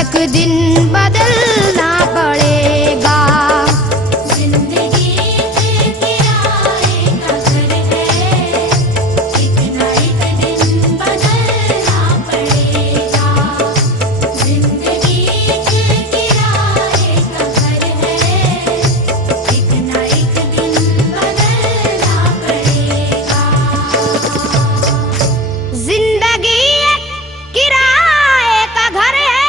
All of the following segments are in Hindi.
एक दिन बदलना पड़ेगा। जिंदगी एक किराए का घर है, एक ना एक दिन बदलना पड़ेगा। जिंदगी एक किराए का घर है, एक ना एक दिन बदलना पड़ेगा। जिंदगी एक किराए का घर है,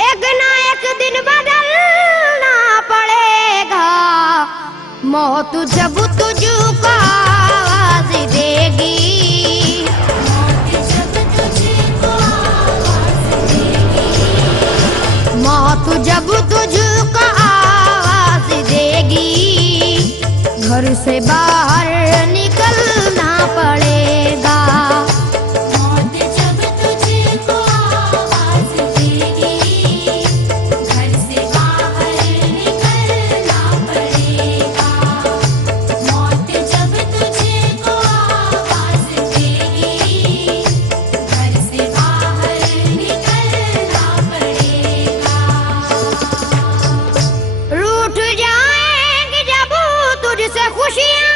एक ना एक दिन बदलना पड़ेगा। मौत जब तुझको आवाज देगी, जब तुझको आवाज देगी, मौत जब तुझको आवाज देगी, घर से बाहर निकलना पड़ेगा। मौत जब तुझको आवाज देगी, घर से बाहर निकलना पड़ेगा। मौत जब तुझको आवाज देगी, घर से बाहर निकलना पड़ेगा। रूठ जाएंगी जब तुझसे खुशियां,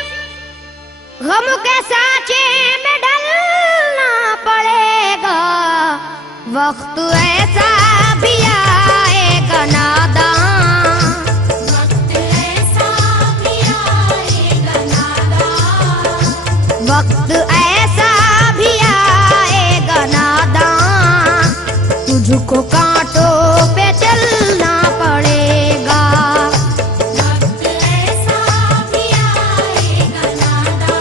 गम के साँचे में डलना पड़ेगा। वक्त ऐसा भी आएगा नादां, वक्त ऐसा भी आएगा नादां, वक्त ऐसा भी आएगा नादां, तुझको कांटों पे चलना पड़ेगा। वक्त ऐसा भी आएगा नादां,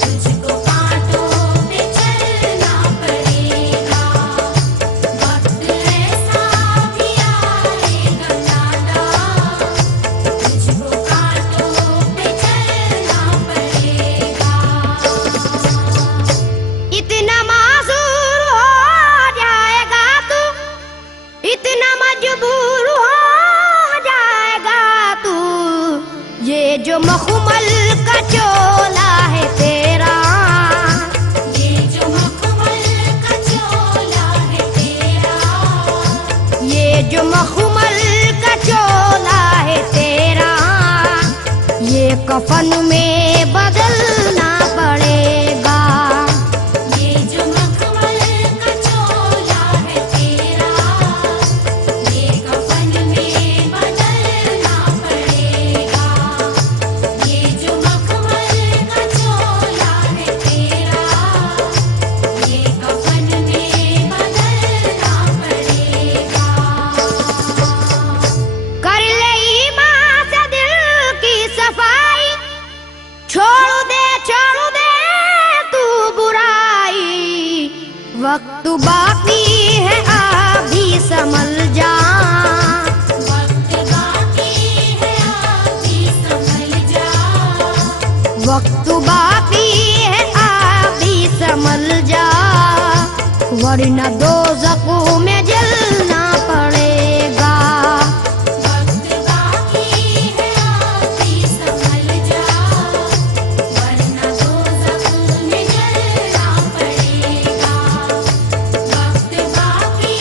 तुझको कांटों पे चलना पड़ेगा। वक्त ऐसा भी आएगा नादां, तुझको कांटों पे चलना पड़ेगा। इतना मासूर हो जाएगा तू, इतना मजबूर हो जाएगा तू, ये जो मखमल का चोला है तेरा, ये जो मखमल का चोला है तेरा, ये जो मखमल का चोला है तेरा, ये कफन में बदलना पड़ेगा। ये जो मखमल का चोला है तेरा, ये कफन में बदलना पड़ेगा। ये जो मखमल का चोला है तेरा, ये कफन में बदलना पड़ेगा। कर ले ईमान से दिल की सफाई, छोड़ दे तू बुराई। वक्त बाकी है अभी संभल जा, वक्त बाकी है अभी संभल जा, वक्त बाकी है अभी संभल जा, वरना दोज़ख में जलना पड़ेगा। वक्त बाकी है अभी संभल जा, वरना दोज़ख में जलना पड़ेगा। वक्त बाकी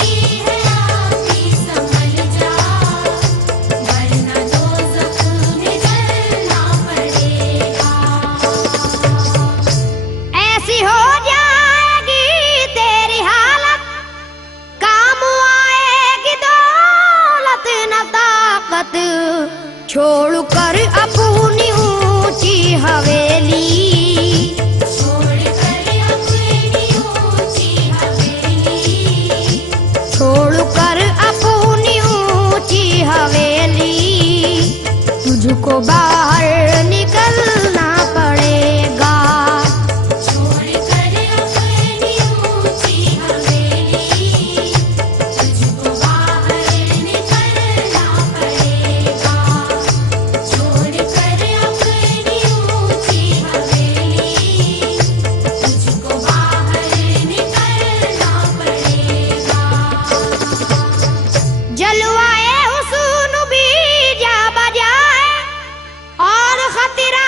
है अभी संभल जा, वरना दोज़ख में जलना पड़ेगा। ऐसी हो जाएगी तेरी हालत, काम आएगी दौलत न ताकत, छोड़ कर अपनी ऊंची हवेली, छोड़ कर अपनी ऊंची हवेली, छोड़ कर अपनी ऊंची हवेली, तुझको बाहर निकलना पड़ेगा। छोड़ कर अपनी ऊंची हवेली, तुझको बाहर निकलना पड़ेगा। छोड़ कर अपनी ऊंची हवेली, तुझको बाहर निकलना पड़ेगा। जलवाए हुस्न भी जा बजाए और खतरा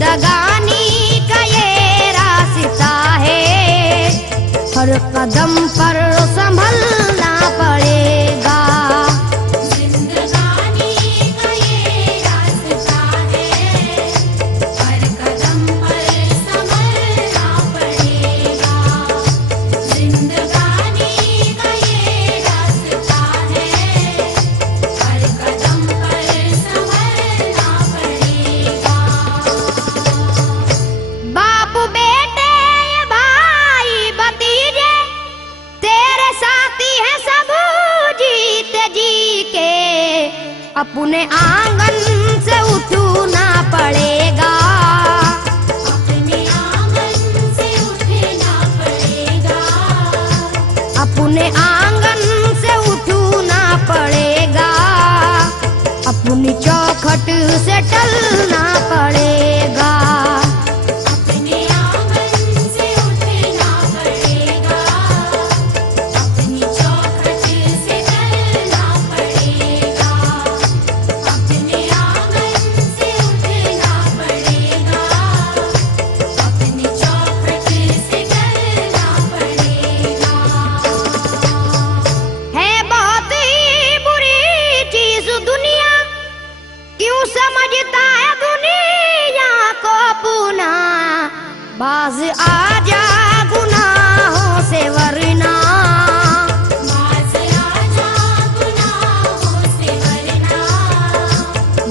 जिंदगानी का ये रास्ता है, हर कदम पर संभलना पड़ेगा। जिंदगानी का ये रास्ता है, हर कदम पर संभलना पड़ेगा। जिंदगानी का ये रास्ता है, हर कदम पर संभलना पड़ेगा। बाप बेटे भाई भतीजे तेरे साथी हैं सब जीते जी के, अपने आंगन से उठना पड़ेगा। अपने आंगन से उठना पड़ेगा। अपने आंगन से उठना पड़ेगा, अपनी चौखट से टलना पड़ेगा। अपने आंगन से उठना पड़ेगा, अपनी चौखट से चलना पड़ेगा। अपने आंगन से उठना पड़ेगा, अपनी चौखट से चलना पड़ेगा। है बहुत ही बुरी चीज दुनिया, क्यों समझता है दुनिया को अपना। बाज आजा गुनाहों से वरना, बाज आजा गुनाहों से वरना।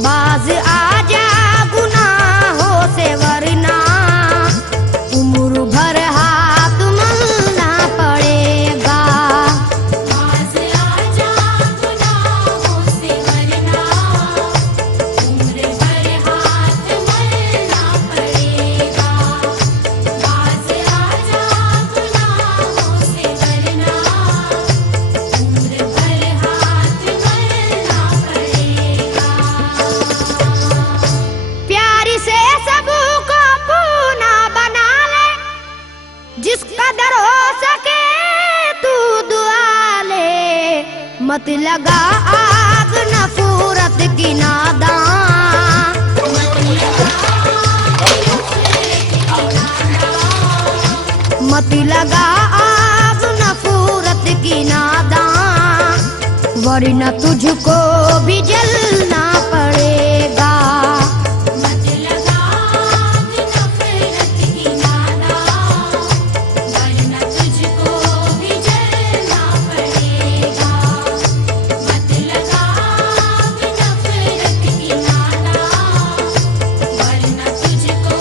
बाज आजा गुनाहों से वरना, उम्र भर हाथ मलना पड़ेगा। बाज आजा गुनाहों से वरना, उम्र भर हाथ मलना पड़ेगा। बाज आजा गुनाहों से वरना, उम्र भर हाथ मलना पड़ेगा। प्यारी से सबको अपना बना ले, जिस कदर हो सके तू दुआ ले। मत लगा आग नफरत की नादान, मत लगा आग नफरत की नादान, वरना तुझको भी जलना पड़ेगा। मत लगा आग नफरत की नादान, वरना तुझको भी जलना पड़ेगा। मत लगा आग नफरत की नादान, वरना तुझको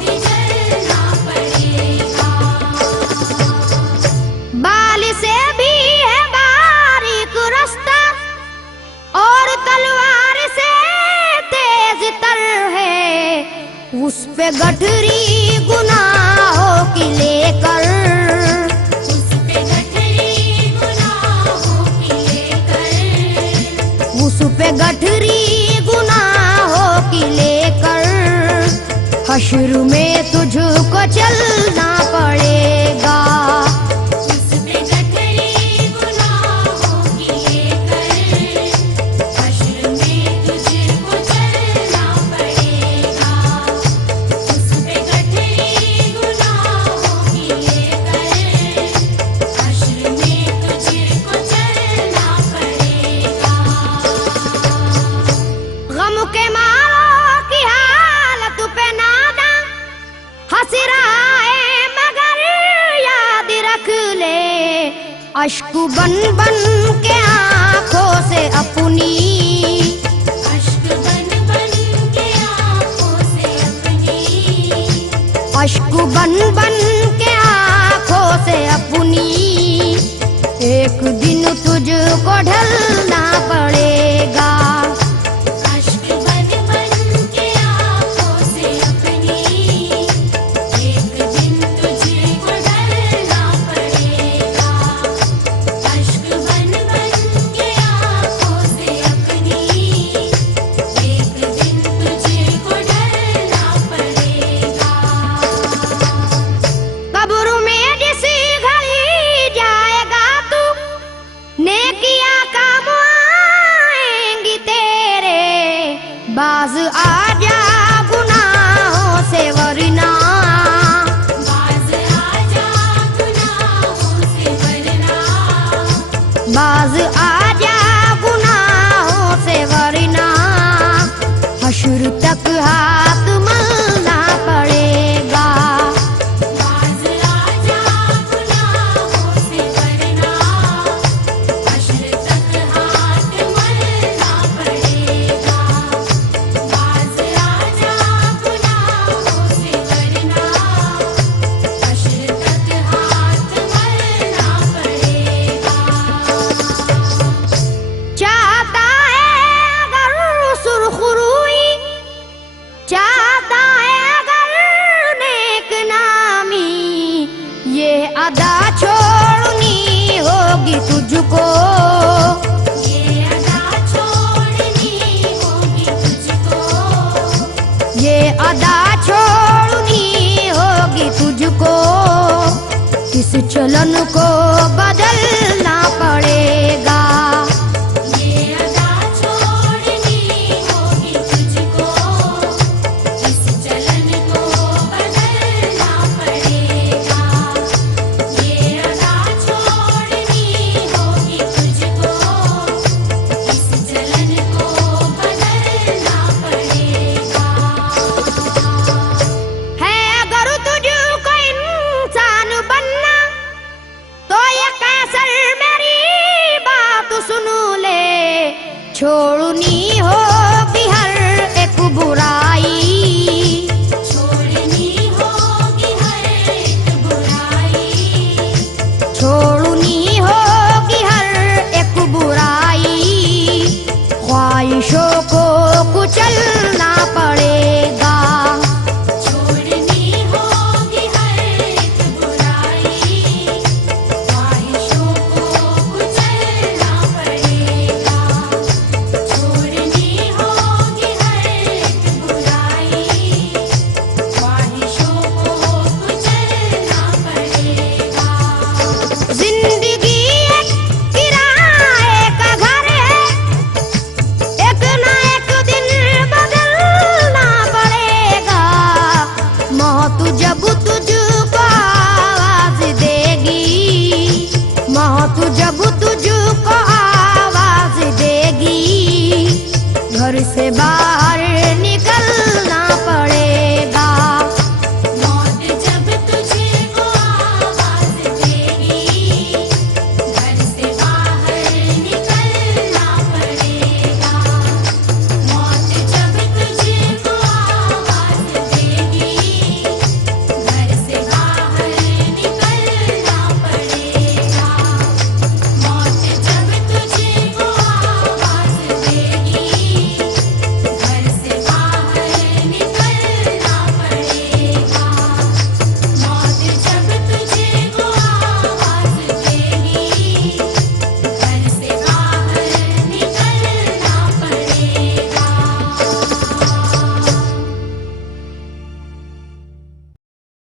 भी जलना पड़ेगा। बाल से भी है बारीक रास्ता, और तलवार से तेज तर है। उस पे गठरी गुनाहों की लेकर, उस पे गठरी गुनाहों की लेकर, उस पे गठरी गुनाहों की लेकर, हश्र में तुझको चलना पड़ेगा। उस पे गठरी गुनाहों की लेकर, हश्र में तुझको चलना पड़ेगा। उस पे गठरी गुनाहों की लेकर, हश्र में तुझको चलना पड़ेगा। गम के मारों की हालत पे नादा हंस रहा है, मगर याद रख ले, अश्क बन बन के आंखों से अपनी, अश्क बन बन के आँखों से अपनी, अश्क बन बन के आंखों से अपनी, एक दिन तुझको ढलना पड़ेगा।